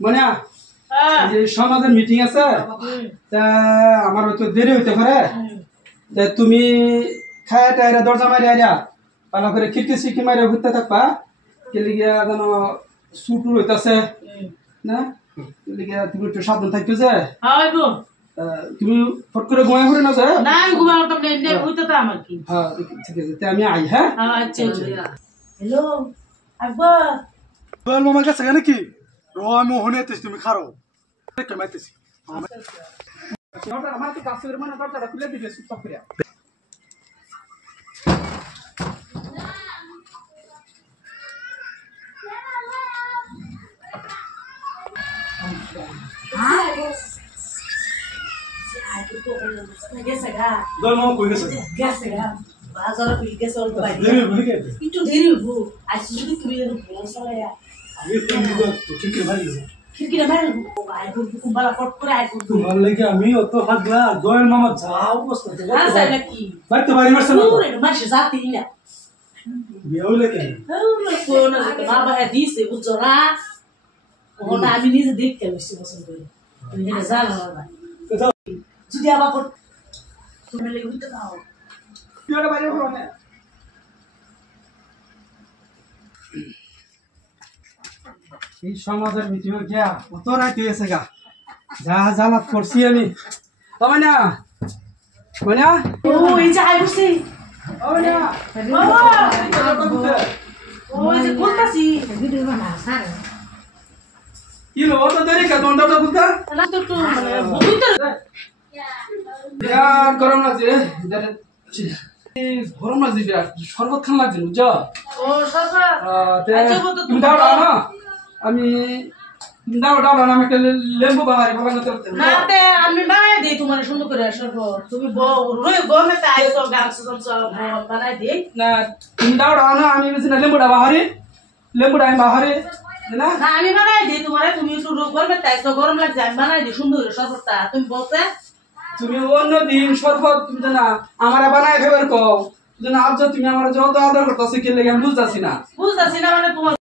মানে যে সমাজের মিটিং আছে তা আমার হয়তো দেরি হইতে পারে তা তুমি খায় টায়রা দরজা মারি আইরা ভালো করে খিড়কি সিকি মারি ঘুরতে থাকবা কেলে গিয়া যেন সুটুর হইতাছে না কেলে গিয়া তুমি একটু সাবধান থাকবে যে তুমি ফট করে ঘুমায় ঘুরে না যে না আমি ঘুমাবো তো এমনি হইতো তো আমার কি হ্যাঁ ঠিক আছে তা আমি আই হ্যাঁ আচ্ছা হ্যালো আকবর তোর মামা কাছে কেন কি আমি হনেতেছি তুমি খারো কেমাইতেছি আমার তো কাছে মানে দরজাটা খুলে দিবে চুপ করে তোর মামা কই গেছে একটু দেরি হবো আজকে যদি তুমি খিড়কিটা মারি কুম্বালা কট করে আইফোন তোমার লাগে আমি অত হাগলা দয়ের মামা যাও অবস্থা নাকি বাইতে বাড়ি বসে না মানুষ জাতি না বিয়ে হইলে কেন মা বাবা দিছে বুঝছো না ওটা আমি নিজে দেখতে বেশি পছন্দ করি তুমি যেটা জানো না যদি আবার তুমি লেগে উঠতে দাও পিওটা বাইরে হলো না এই সমাজের মিটিং গিয়া কত রাত হয়েছে গা যা জ্বালাত করছি আমি না মানে ও এই যে আই বসে ও এই যে বলতাছি ভিডিও বানা স্যার কি লো তো দেরি কা দন্ডটা বুঝা না তো তো মানে বুঝতে বিরাট গরম লাগছে গরম লাগছে বিরাট শরবত খান লাগছে বুঝছো ও সরকার তুমি দাও না আমি দাও না আমি একটা লেম্বু বাহারি বাগান করতে না তে আমি বানাই দেই তোমার সুন্দর করে সরকার তুমি রই গমে তে আইছো গাছ সব বানাই দেই না তুমি দাও না আমি বেশি না লেম্বুটা আমি বাহারি না না আমি বানাই দেই তোমার তুমি একটু গমে তে আইছো গরম লাগছে আমি বানাই দেই সুন্দর করে সরকারটা তুমি বলতে তুমি অন্য দিন শরবত তুমি না আমার বানায় খাবার কও যেন আজ তুমি আমার যত আদর করতেছি কে লেগে আমি বুঝতেছি না মানে তোমার